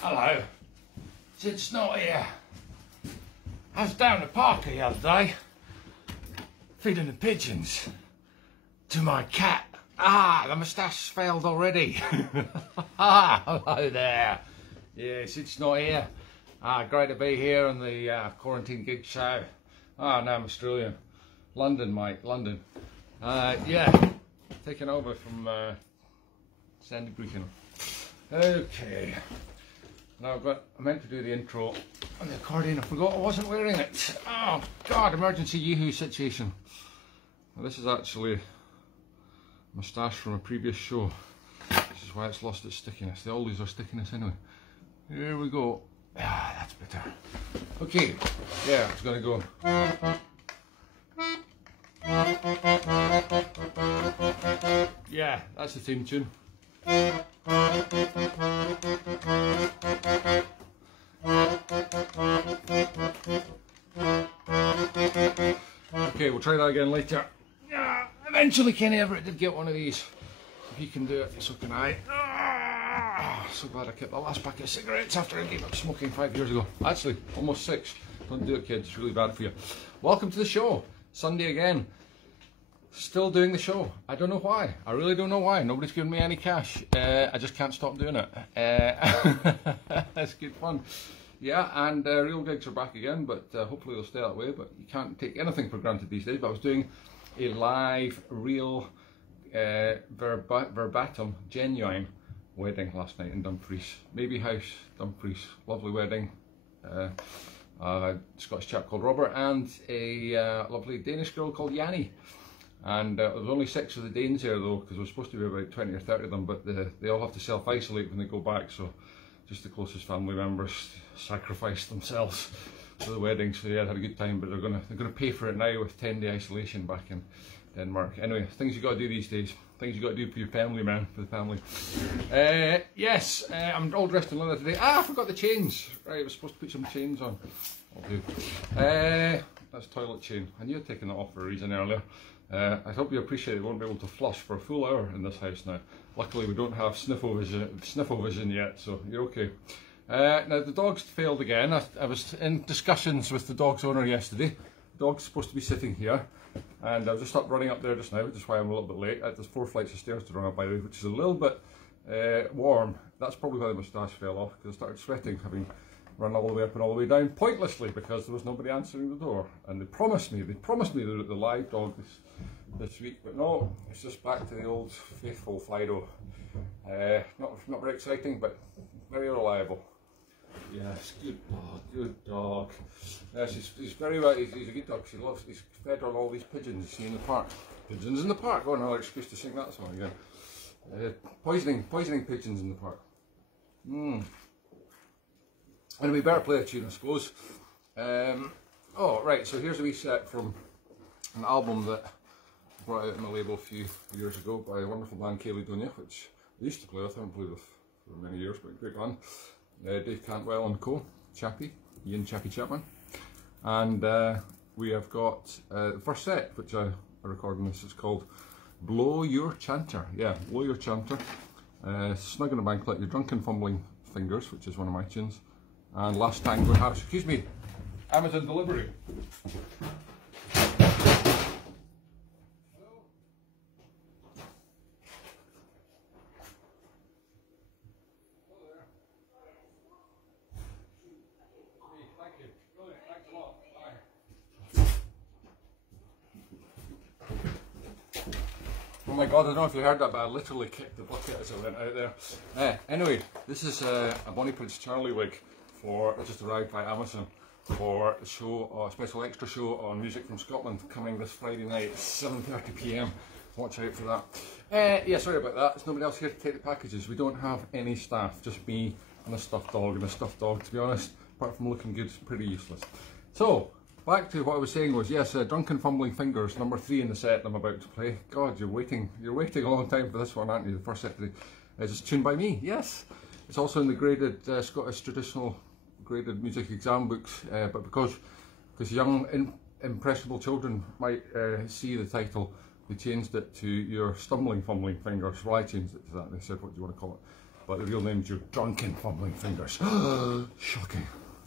Hello, Sid Snot here. I was down the park the other day, feeding the pigeons to my cat. Ah, the moustache failed already. Hello there. Yeah, Sid Snot here. Great to be here on the quarantine gig show. No, I'm Australian. London, mate, London. Yeah, taking over from Sandy Brechin. Okay. Now I meant to do the intro on the accordion. I forgot I wasn't wearing it. Oh God, emergency yoo-hoo situation. Well, this is actually a moustache from a previous show. This is why it's lost its stickiness. They always are stickiness anyway. Here we go. Ah, that's better. Okay, yeah, it's gonna go. Yeah, that's the theme tune. Okay, we'll try that again later. Yeah, eventually Kenny Everett did get one of these. If he can do it, so can I. So glad I kept the last packet of cigarettes after I gave up smoking 5 years ago. Actually, almost 6. Don't do it, kids, it's really bad for you. Welcome to the show. Sunday again. Still doing the show. I don't know why. I really don't know why. Nobody's giving me any cash. I just can't stop doing it. That's good fun. Yeah, and real gigs are back again, but hopefully they'll stay that way. But you can't take anything for granted these days. But I was doing a live, real, verbatim, genuine wedding last night in Dumfries. Maybe House, Dumfries. Lovely wedding. A Scottish chap called Robert and a lovely Danish girl called Yanni. And there was only 6 of the Danes here though, because there was supposed to be about 20 or 30 of them, but they all have to self-isolate when they go back, so just the closest family members sacrificed themselves for the wedding. So yeah, they had a good time, but they're gonna pay for it now with 10-day isolation back in Denmark. Anyway, things you gotta do these days. Things you gotta do for your family, man, for the family. Yes, I'm all dressed in leather today. I forgot the chains. Right, I was supposed to put some chains on. I'll do. That's toilet chain. I knew I'd taken that off for a reason earlier. I hope you appreciate it. We won't be able to flush for a full hour in this house now. Luckily we don't have sniffle vision yet, so you're okay. Now the dogs failed again. I was in discussions with the dog's owner yesterday. The dog's supposed to be sitting here, and I've just running up there just now, which is why I'm a little bit late. There's 4 flights of stairs to run up, by the way, which is a little bit warm. That's probably why the moustache fell off, because I started sweating having run all the way up and all the way down pointlessly because there was nobody answering the door. And they promised me the live dog this week, but no, it's just back to the old faithful Fido. Not very exciting, but very reliable. Yes, good dog. Yes, he's very well. He's a good dog. He's fed on all these pigeons you see in the park. Pigeons in the park. Oh, another excuse to sing that song again. Poisoning pigeons in the park. And we better play a tune, I suppose. Oh, right, so here's a wee set from an album that I brought out on the label a few years ago by a wonderful band, Caledonia, which I used to play with. I haven't played with for many years, but great band. Dave Cantwell and co, Ian Chappie Chapman. And we have got the first set, which I recorded in this. It's called Blow Your Chanter. Yeah, Blow Your Chanter. Snug in a Bank Like Your Drunken Fumbling Fingers, which is one of my tunes. And Last Tango in Paris. Excuse me, Amazon delivery. Oh my god, I don't know if you heard that, but I literally kicked the bucket as I went out there. Anyway, this is a Bonnie Prince Charlie wig for just arrived by Amazon for a show, a special extra show on Music from Scotland coming this Friday night at 7:30 PM. Watch out for that. Yeah, sorry about that. There's nobody else here to take the packages. We don't have any staff, just me and a stuffed dog. And a stuffed dog, to be honest, apart from looking good, pretty useless. So, back to what I was saying was, yes, Drunken Fumbling Fingers, number 3 in the set I'm about to play. God, you're waiting a long time for this one, aren't you? The first set today is a tune by me, yes. It's also in the graded Scottish traditional graded music exam books, but because young impressionable children might see the title they changed it to your stumbling, fumbling fingers. Well, I changed it to that. They said, what do you want to call it? But the real name's your drunken, fumbling fingers. Shocking.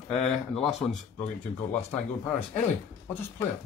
And the last one's a brilliant tune called Last Tango in Paris. Anyway, I'll just play it.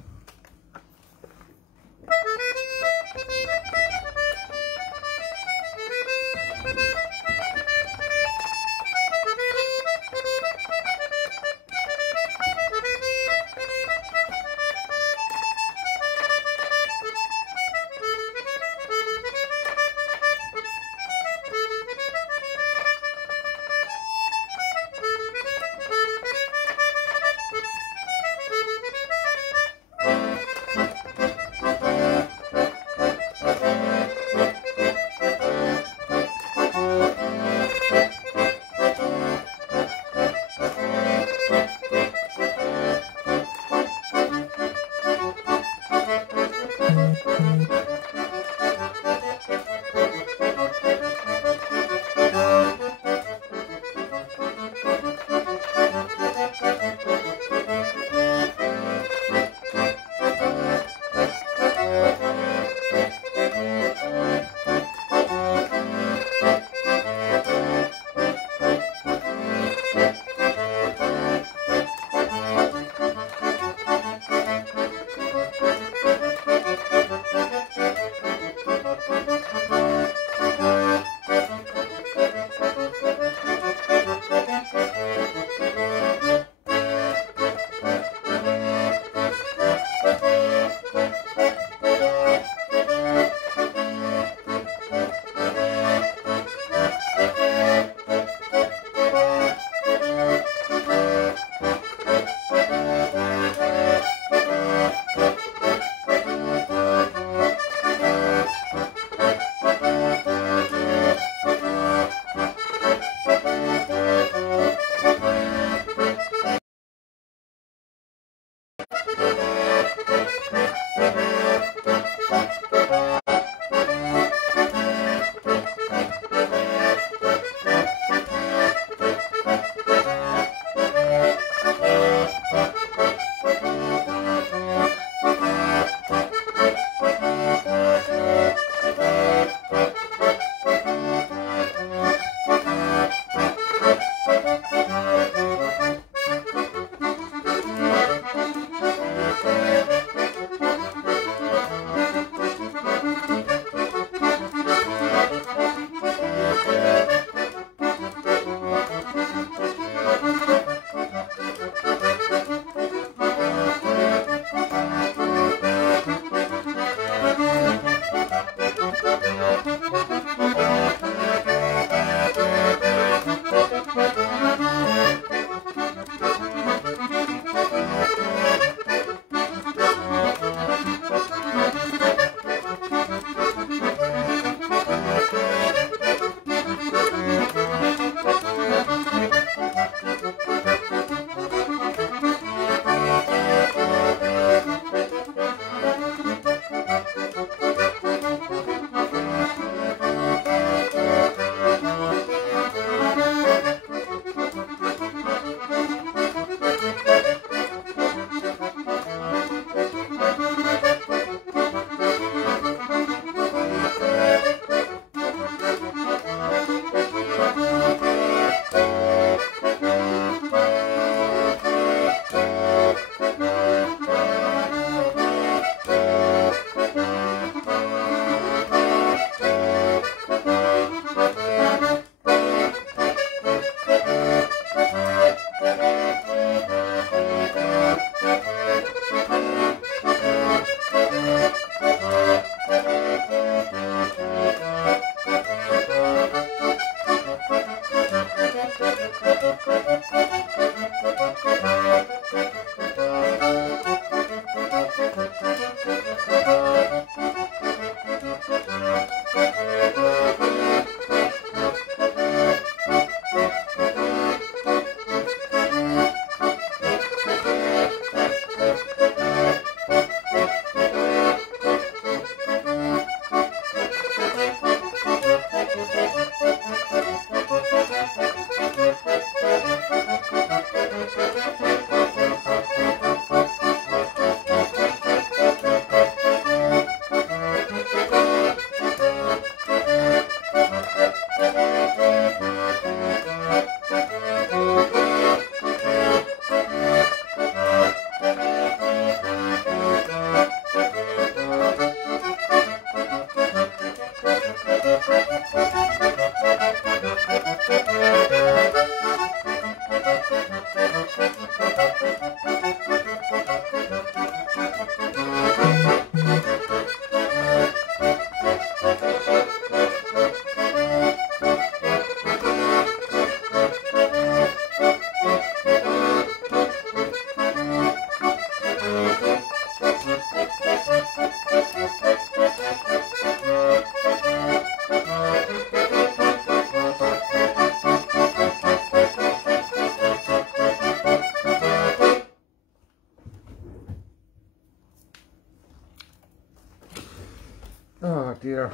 Oh dear.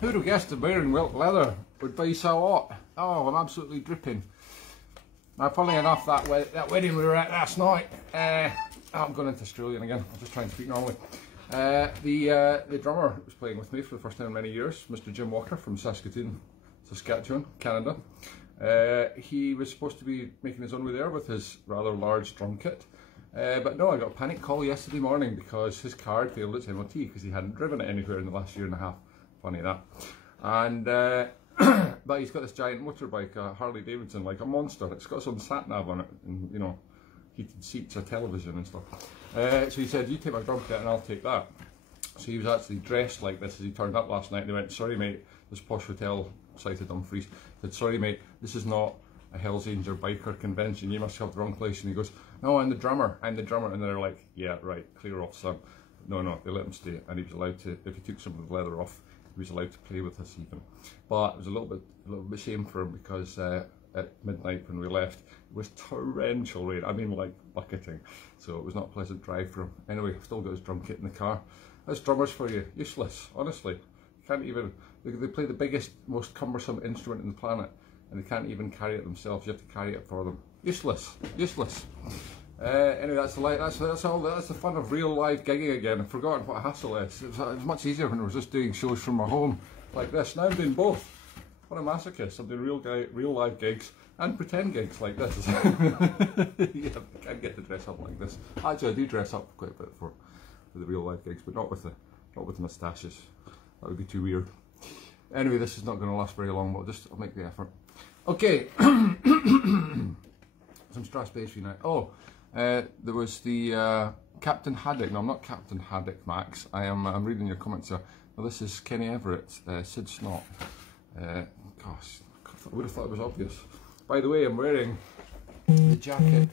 Who'd have guessed that wearing wilt leather would be so hot? Oh, I'm absolutely dripping. Now, funnily enough, that wedding we were at last night, I'm going into Australian again, I'll just try and speak normally. The drummer was playing with me for the first time in many years, Mr. Jim Walker from Saskatchewan, Canada. He was supposed to be making his own way there with his rather large drum kit. But no, I got a panic call yesterday morning because his car had failed its MOT because he hadn't driven it anywhere in the last year and a half. Funny that. And but he's got this giant motorbike, a Harley Davidson, like a monster. It's got some sat nav on it, and you know, heated seats, a television and stuff. So he said, "You take my drum kit and I'll take that." So he was actually dressed like this as he turned up last night. They went, "Sorry mate, this posh hotel site of Dumfries." Said, "Sorry mate, this is not a Hell's Angel biker convention, you must have the wrong place." And he goes, "No, I'm the drummer." And they're like, "Yeah, right, clear off, son." No, they let him stay, and he was allowed to, if he took some of the leather off, he was allowed to play with us even. But it was a little bit shame for him because at midnight when we left, it was torrential rain. I mean, like bucketing. So it was not a pleasant drive for him. Anyway, I've still got his drum kit in the car. That's drummers for you. Useless, honestly. Can't even, they play the biggest, most cumbersome instrument on the planet, and they can't even carry it themselves. You have to carry it for them. Useless, useless. Anyway, that's the fun of real live gigging again. I've forgotten what a hassle is. It was much easier when I was just doing shows from my home like this. Now I'm doing both. What a masochist. I'm doing real live gigs and pretend gigs like this. Yeah, I can't get to dress up like this. Actually, I do dress up quite a bit for the real live gigs, but not with the moustaches. That would be too weird. Anyway, this is not going to last very long, but I'll make the effort. Okay. Some Strass bass for you now. Oh, there was the Captain Haddock. No, I'm not Captain Haddock, Max. I'm reading your comments there. Well, this is Kenny Everett, Sid Snot. Gosh, I would have thought it was obvious. By the way, I'm wearing the jacket.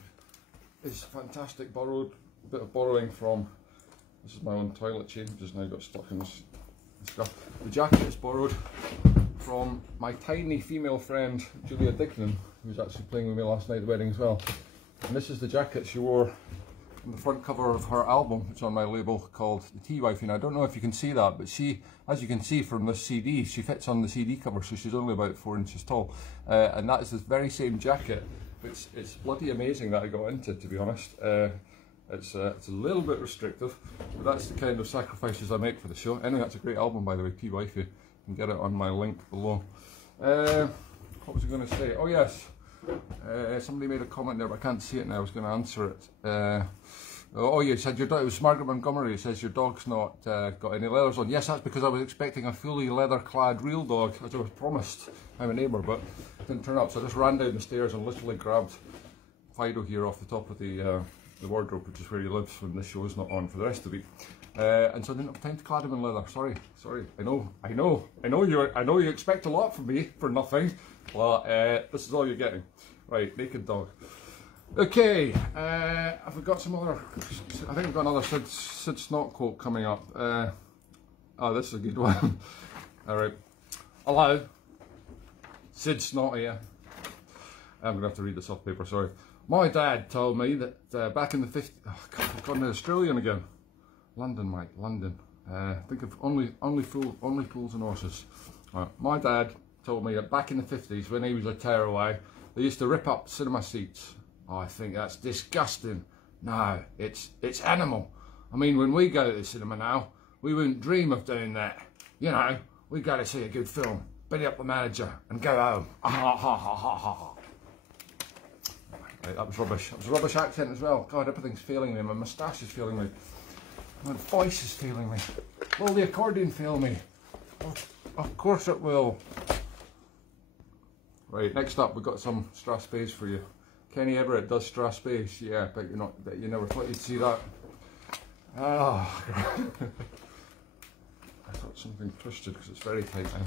It's fantastic. Bit of borrowing from. This is my own toilet chain. Just now got stuck in this stuff. The jacket is borrowed from my tiny female friend Julia Dignan, who was actually playing with me last night at the wedding as well. And this is the jacket she wore on the front cover of her album, which is on my label, called The Tea Wifey. And I don't know if you can see that, but she, as you can see from this CD, she fits on the CD cover, so she's only about 4 inches tall. And that is this very same jacket. It's bloody amazing that I got into, to be honest. It's a little bit restrictive, but that's the kind of sacrifices I make for the show. Anyway, that's a great album, by the way, Tea Wifey. You can get it on my link below. What was I going to say? Oh yes, somebody made a comment there, but I can't see it now. I was going to answer it. Oh, you said your dog. It was Margaret Montgomery. It says your dog's not got any leathers on. Yes, that's because I was expecting a fully leather-clad real dog, as I was promised. I'm a neighbour, but it didn't turn up. So I just ran down the stairs and literally grabbed Fido here off the top of the wardrobe, which is where he lives when this show is not on for the rest of the week. And so I didn't have time to clad him in leather. Sorry. I know you expect a lot from me for nothing, but this is all you're getting. Right, naked dog. Okay, I've got some other. I think I've got another Sid Snot quote coming up. Oh, this is a good one. All right. Hello, Sid Snot here. I'm gonna have to read this off paper. Sorry. My dad told me that back in the 50s. Oh God, I've gone to Australian again. London, mate, London. Think of only fools and horses. Right. My dad told me that back in the 50s, when he was a tearaway, they used to rip up cinema seats. Oh, I think that's disgusting. No, it's animal. I mean, when we go to the cinema now, we wouldn't dream of doing that. You know, we go to see a good film, beat up the manager, and go home. Right, that was rubbish. That was a rubbish accent as well. God, everything's failing me. My moustache is failing me. My voice is failing me. Will the accordion fail me? Of course it will. Right, next up we've got some strathspeys for you. Kenny Everett does strathspeys, yeah, but you never thought you'd see that. Ah, I thought something twisted because it's very tight now.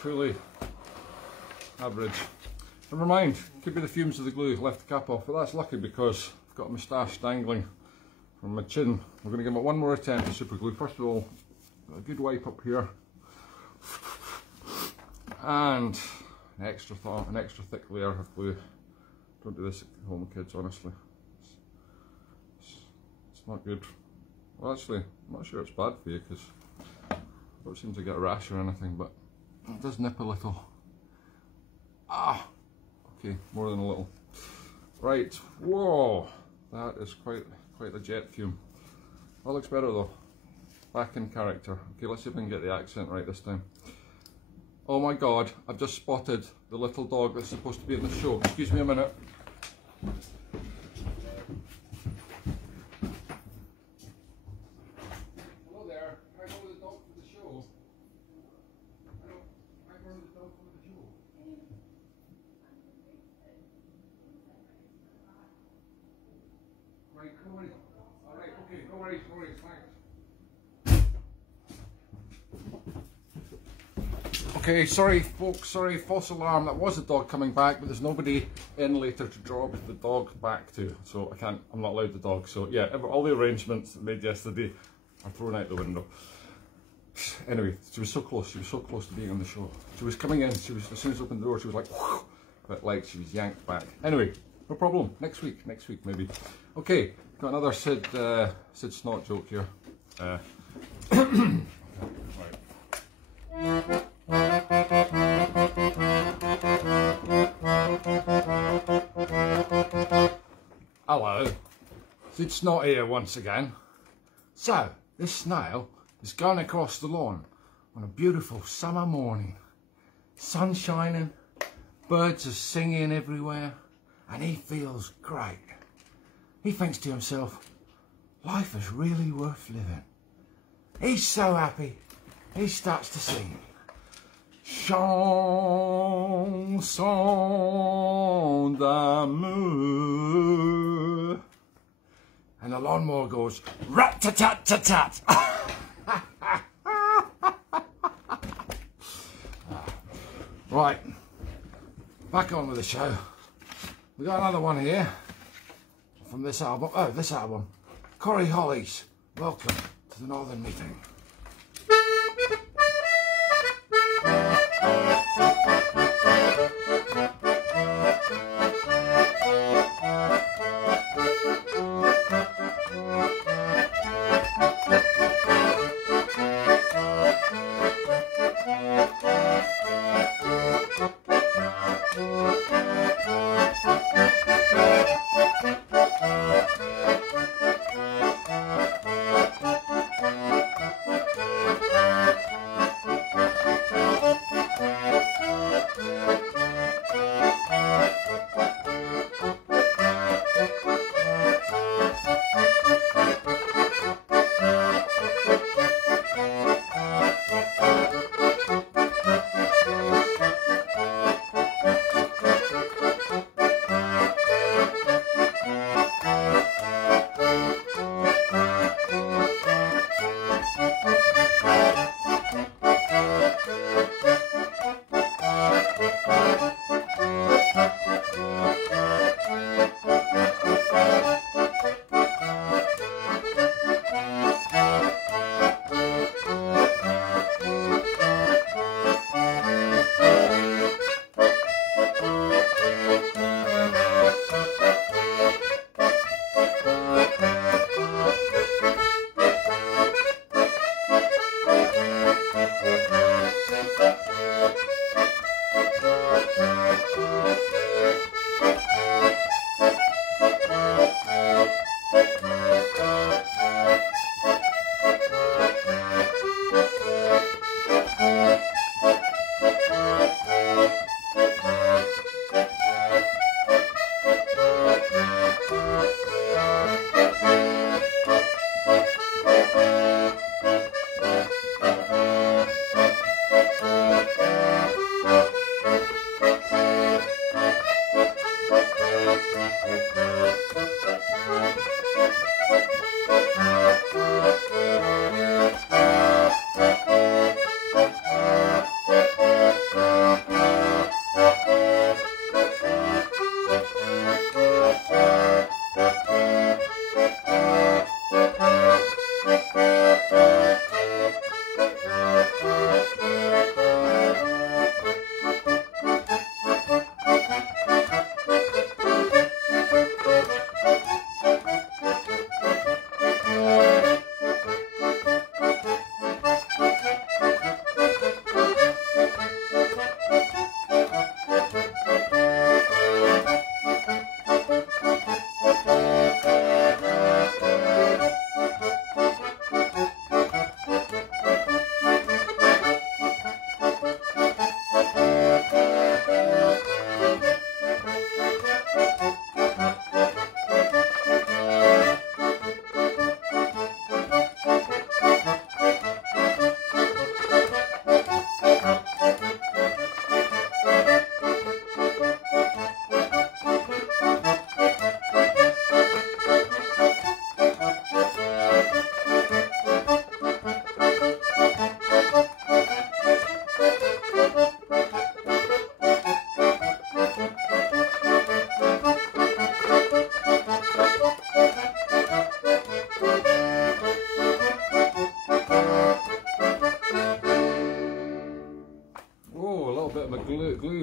Truly average. Never mind, could be the fumes of the glue, left the cap off, but that's lucky because I've got a moustache dangling from my chin. We're going to give it one more attempt at super glue. First of all, a good wipe up here, and an extra thick layer of glue. Don't do this at home, kids, honestly. It's not good. Well, actually, I'm not sure it's bad for you because I don't seem to get a rash or anything, but it does nip a little. Ah, okay, more than a little. Right, whoa, that is quite a jet fume. That looks better though. Back in character. Okay, let's see if I can get the accent right this time. Oh my God, I've just spotted the little dog that's supposed to be in the show. Excuse me a minute. Hello there, can I go with the dog for the show? I go with the dog for the show. Right, no worries. Alright, okay, no worries, thanks. Okay, sorry folks, sorry, false alarm. That was a dog coming back, but there's nobody in later to drop the dog back to, so I'm not allowed the dog. So yeah, all the arrangements made yesterday are thrown out the window. Anyway, she was so close to being on the show. She was coming in, as soon as I opened the door, she was like, whoosh, but like she was yanked back. Anyway, no problem, next week maybe. Okay, got another Sid Snot joke here. Hello, Sid Snot here once again. So, this snail has gone across the lawn on a beautiful summer morning. Sun shining, birds are singing everywhere, and he feels great. He thinks to himself, life is really worth living. He's so happy, he starts to sing. Chanson d'amour. And the lawnmower goes, rat-tat-tat-tat-tat. Right, back on with the show. We got another one here from this album. Oh, this album. Corey Hollies, welcome to the Northern Meeting.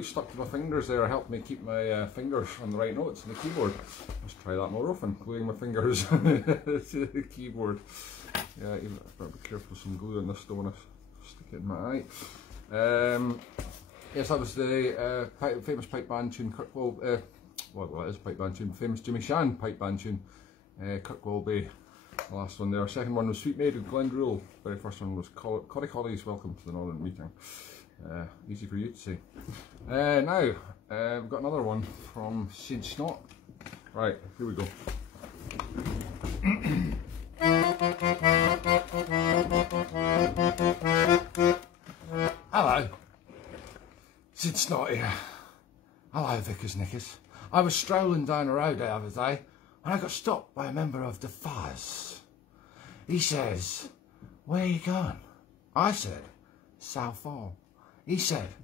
glue stuck to my fingers there helped me keep my fingers on the right notes on the keyboard. Let's try that more often, gluing my fingers to the keyboard. Yeah, even better be careful with some glue on this, don't want to stick it in my eye. Yes, that was the famous pipe band tune, Kirkwall, well, it is a pipe band tune, famous Jimmy Shan pipe band tune, Kirkwall Bay. The last one there. Second one was Sweet Maid of Glen Rule. Very first one was Corrie Collie's Welcome to the Northern Meeting. Easy for you to say. Now, we've got another one from Sid Snot. Right, here we go. Hello, Sid Snot here. Hello, Vickers Knickers. I was strolling down the road the other day and I got stopped by a member of the Fuzz. He says, "Where you going?" I said, "Southall." He said,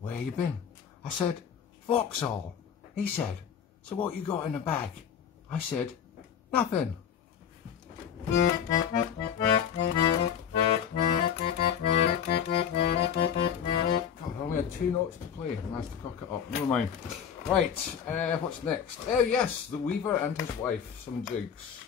"Where you been?" I said, "Vauxhall." He said, "So what you got in the bag?" I said, "Nothing." God, I only had 2 notes to play. I managed to cock it up. Never mind. Right, what's next? Oh yes, the Weaver and his wife. Some jigs.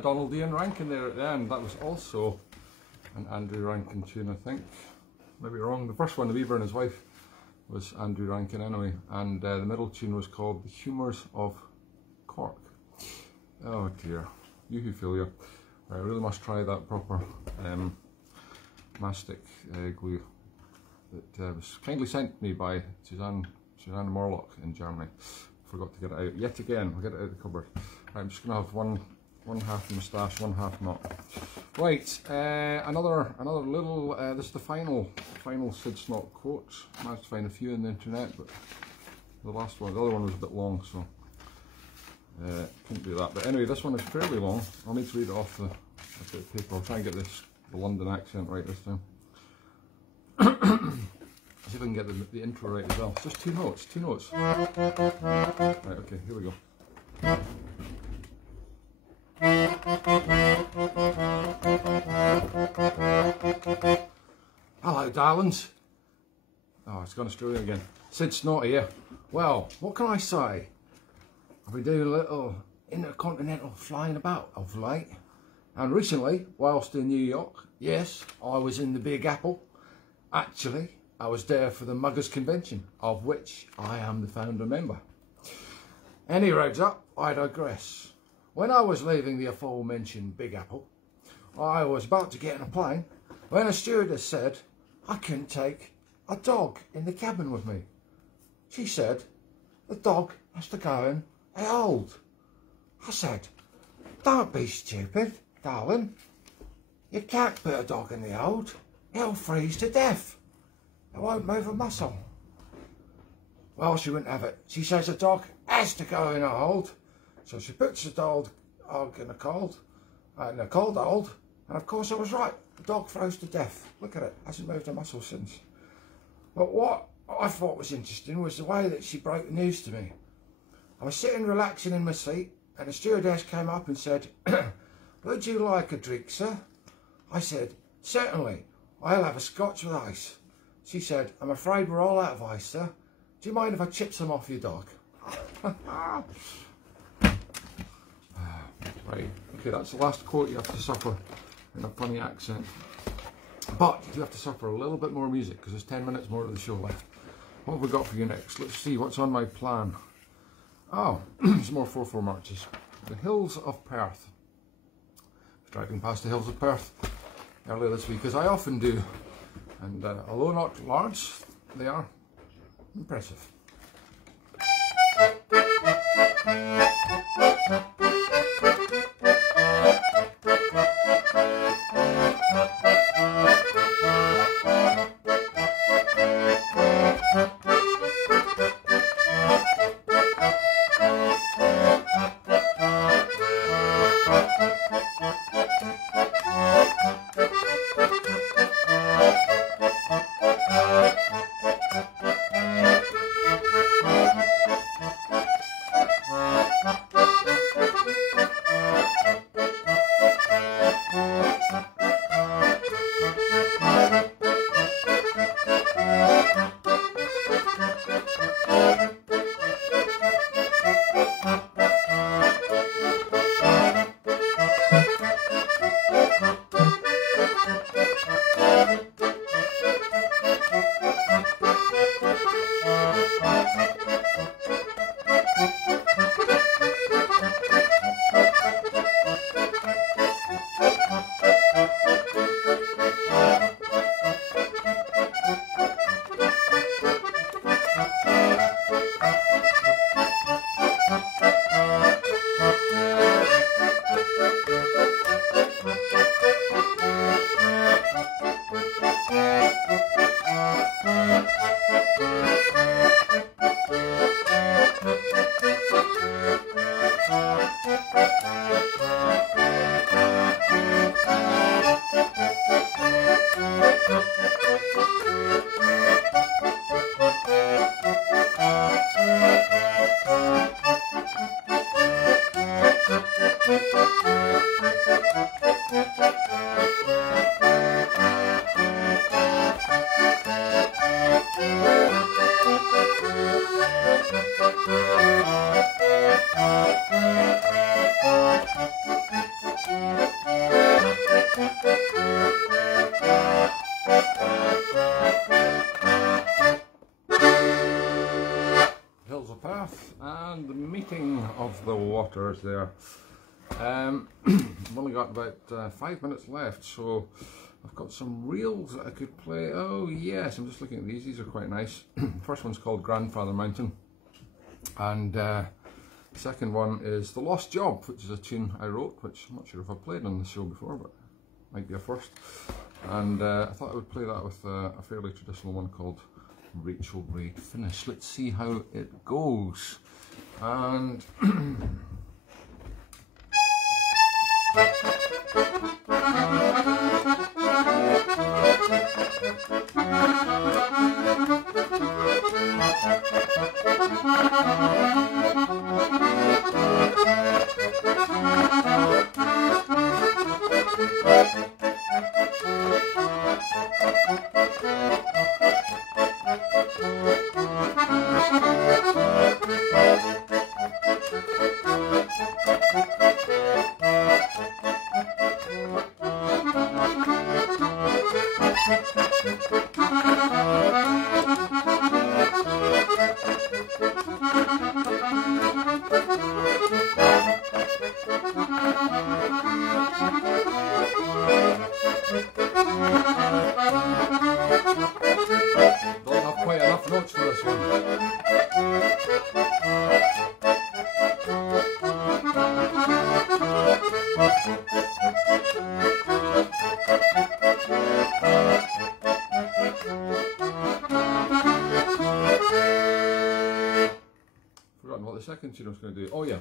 Donald Ian Rankin there at the end. That was also an Andrew Rankin tune, I think. Maybe wrong. The first one, The Weaver and His Wife, was Andrew Rankin anyway, and the middle tune was called The Humours of Cork. Oh dear, euphilia. I really must try that proper mastic glue. that was kindly sent to me by Suzanne Morlock in Germany. Forgot to get it out yet again. I'll get it out of the cupboard. I'm just going to have one half moustache, one half not. Right, another little. This is the final Sid Snot quote. I managed to find a few on the internet, but the other one was a bit long, so couldn't do that. But anyway, this one is fairly long. I'll need to read it off the paper. I'll try and get the London accent right this time. See if I can get the intro right as well. It's just two notes. Right, okay, here we go. Hello, darlings. Oh, it's gone Australian again. Sid Snot here. Well, what can I say? I've been doing a little intercontinental flying about of late. And recently, whilst in New York, yes, I was in the Big Apple. Actually, I was there for the Muggers Convention, of which I am the founder member. Any roads up, I digress. When I was leaving the aforementioned Big Apple, I was about to get in a plane when a stewardess said I couldn't take a dog in the cabin with me. She said the dog has to go in a hold. I said, don't be stupid, darling. You can't put a dog in the hold. He'll freeze to death. It won't move a muscle. Well, she wouldn't have it. She says the dog has to go in a hold. So she puts the dog in a cold hold. And of course I was right. The dog froze to death. Look at it. Hasn't moved a muscle since. But what I thought was interesting was the way that she broke the news to me. I was sitting relaxing in my seat and the stewardess came up and said, would you like a drink, sir? I said, certainly. I'll have a scotch with ice. She said, I'm afraid we're all out of ice, sir. Do you mind if I chip some off your dog? Right, okay, that's the last quote you have to suffer in a funny accent. But you do have to suffer a little bit more music because there's 10 minutes more of the show left. What have we got for you next? Let's see what's on my plan. Oh, some more 4/4 marches. The Hills of Perth. Driving past the Hills of Perth earlier this week, as I often do. And although not large, they are impressive. And the meeting of the waters there. I've only got about 5 minutes left, so I've got some reels that I could play. Oh yes, I'm just looking at these. These are quite nice. First one's called Grandfather Mountain, and the second one is The Lost Job, which is a tune I wrote, which I'm not sure if I've played on the show before, but might be a first. And I thought I would play that with a fairly traditional one called Rachel Ray Finish. Let's see how it goes. And the second tune I was going to do. Oh yeah.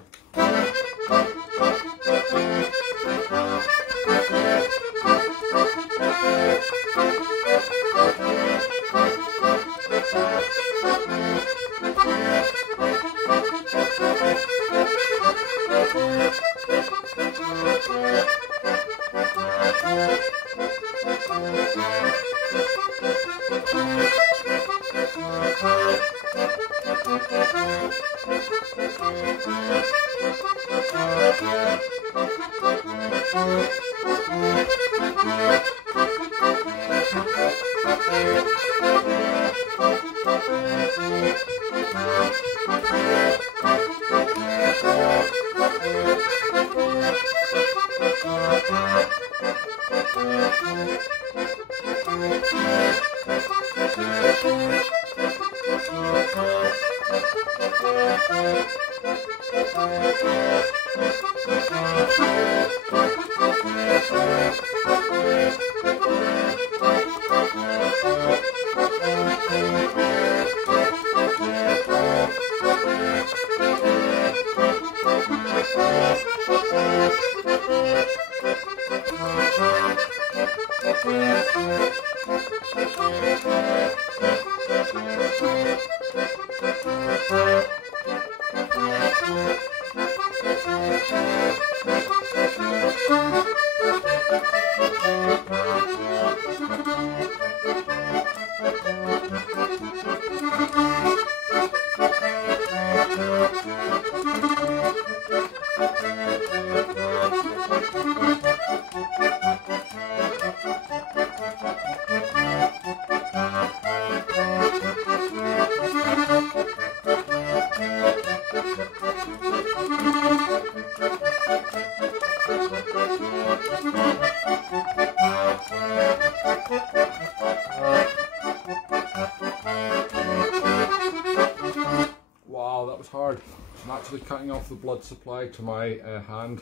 Wow, that was hard. I'm actually cutting off the blood supply to my hand.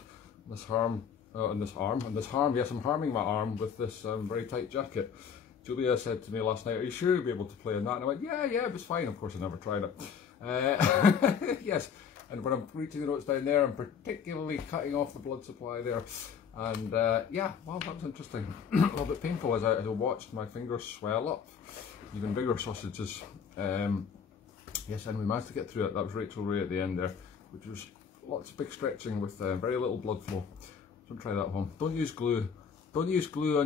This harm, and this harm. Yes, I'm harming my arm with this very tight jacket. Julia said to me last night, "Are you sure you'll be able to play in that?" And I went, "Yeah, it was fine." Of course, I never tried it. Yes, and when I'm reaching the notes down there, I'm particularly cutting off the blood supply there. And yeah, well, that was interesting. A little bit painful as I watched my fingers swell up. Even bigger sausages. Yes, and we managed to get through it. That was Rachel Ray at the end there, which was lots of big stretching with very little blood flow. Don't try that at home. Don't use glue. Don't use glue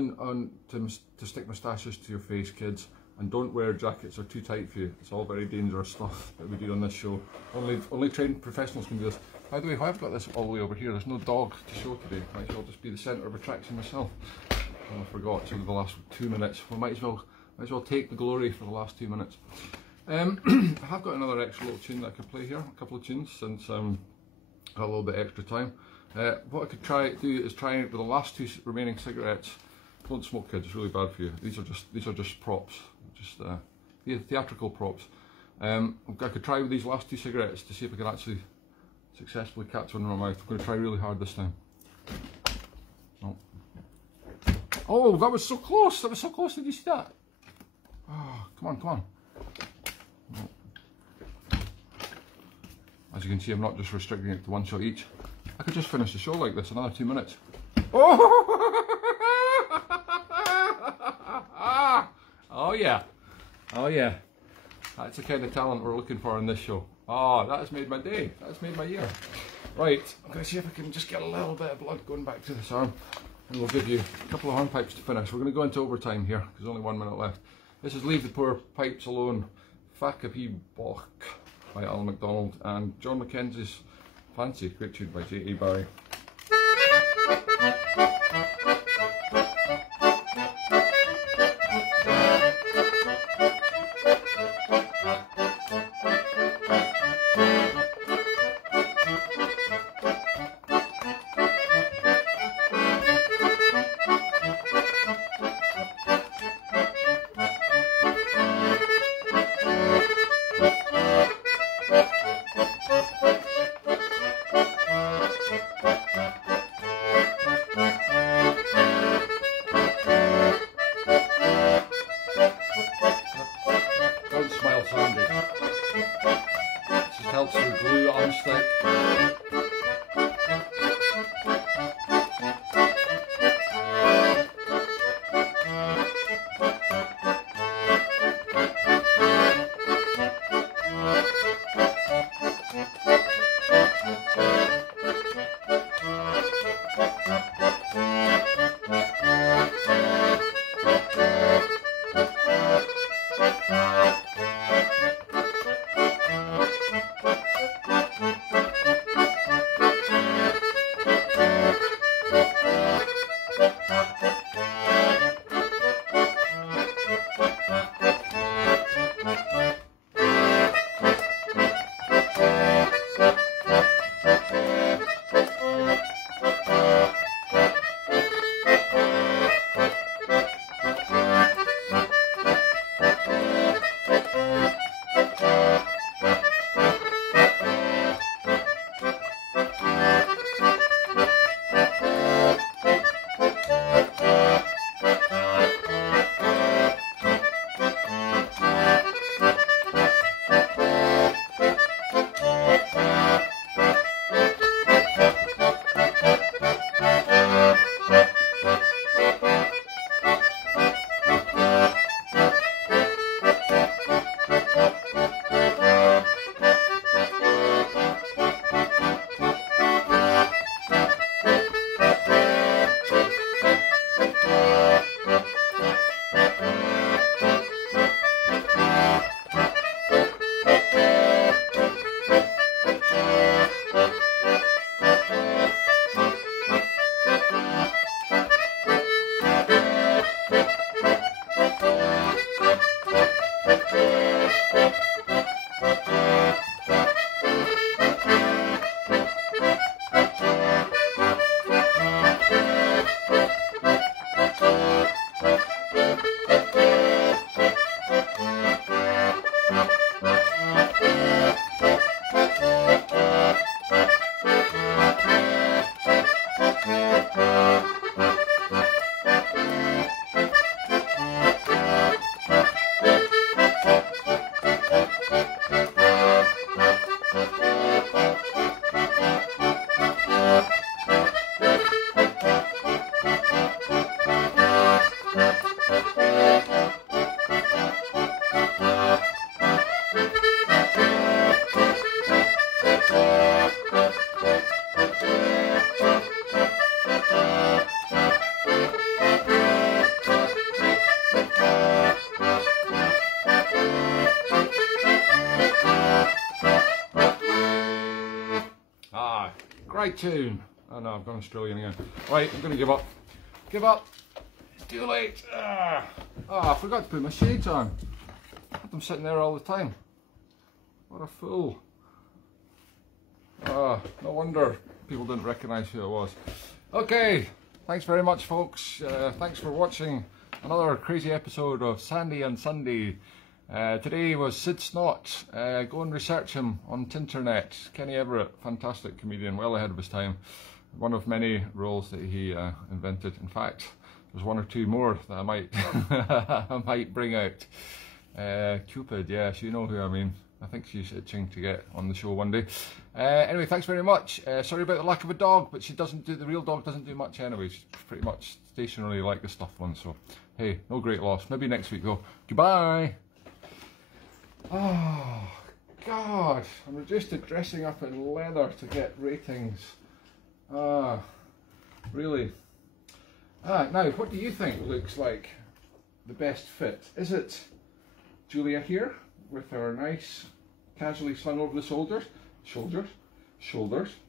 to stick moustaches to your face, kids. And don't wear jackets that are too tight for you. It's all very dangerous stuff that we do on this show. Only trained professionals can do this. By the way, I've got this all the way over here. There's no dog to show today. Might as well just be the centre of attraction myself. Oh, I forgot. It's over the last 2 minutes. We might as well take the glory for the last 2 minutes. I have got another extra little tune that I could play here. A couple of tunes since got a little bit extra time. What I could do is try with the last 2 remaining cigarettes. Don't smoke, kids. It's really bad for you. These are just props, just theatrical props. I could try with these last 2 cigarettes to see if I can actually successfully catch one in my mouth. I'm going to try really hard this time. Oh, oh, that was so close! That was so close. Did you see that? Oh, come on, come on. Oh. As you can see, I'm not just restricting it to 1 shot each. I could just finish the show like this, another 2 minutes. Oh! Oh yeah, oh yeah. That's the kind of talent we're looking for in this show. Oh, that has made my day. That's made my year. Right, I'm going to see if I can just get a little bit of blood going back to this arm, and we'll give you a couple of hornpipes to finish. We're going to go into overtime here. There's only 1 minute left. This is Leave the Poor Pipes Alone, Facapi Bach by Alan MacDonald, and John Mackenzie's Fancy, great tune by J.A. Barry. Helps with glue on stick. Great tune. Oh no, I've gone Australian again. Right, I'm going to give up. Give up. It's too late. Oh, I forgot to put my shades on. I had them sitting there all the time. What a fool. Oh, no wonder people didn't recognise who I was. Okay, thanks very much, folks. Thanks for watching another crazy episode of Sandy and Sunday. Today was Sid Snot. Go and research him on Tinternet. Kenny Everett, fantastic comedian, well ahead of his time. One of many roles that he invented. In fact, there's one or two more that I might I might bring out. Cupid, yes, you know who I mean. I think she's itching to get on the show one day. Anyway, thanks very much. Sorry about the lack of a dog, but she doesn't do, the real dog doesn't do much anyway. She's pretty much stationary like the stuffed one, so hey, no great loss. Maybe next week though. Goodbye. Oh, God, I'm reduced to dressing up in leather to get ratings. Really. Now, what do you think looks like the best fit? Is it Julia here with her nice, casually slung over the shoulders,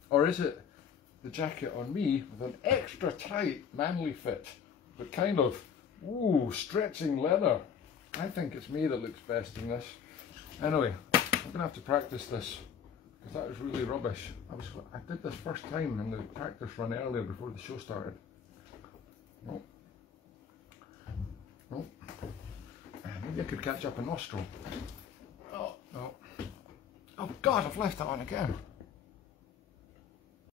or is it the jacket on me with an extra tight, manly fit, but kind of, ooh, stretching leather? I think it's me that looks best in this. Anyway, I'm gonna have to practice this because that was really rubbish. I did this first time in the practice run earlier before the show started. Nope. Maybe I could catch up a nostril. Oh God, I've left that on again.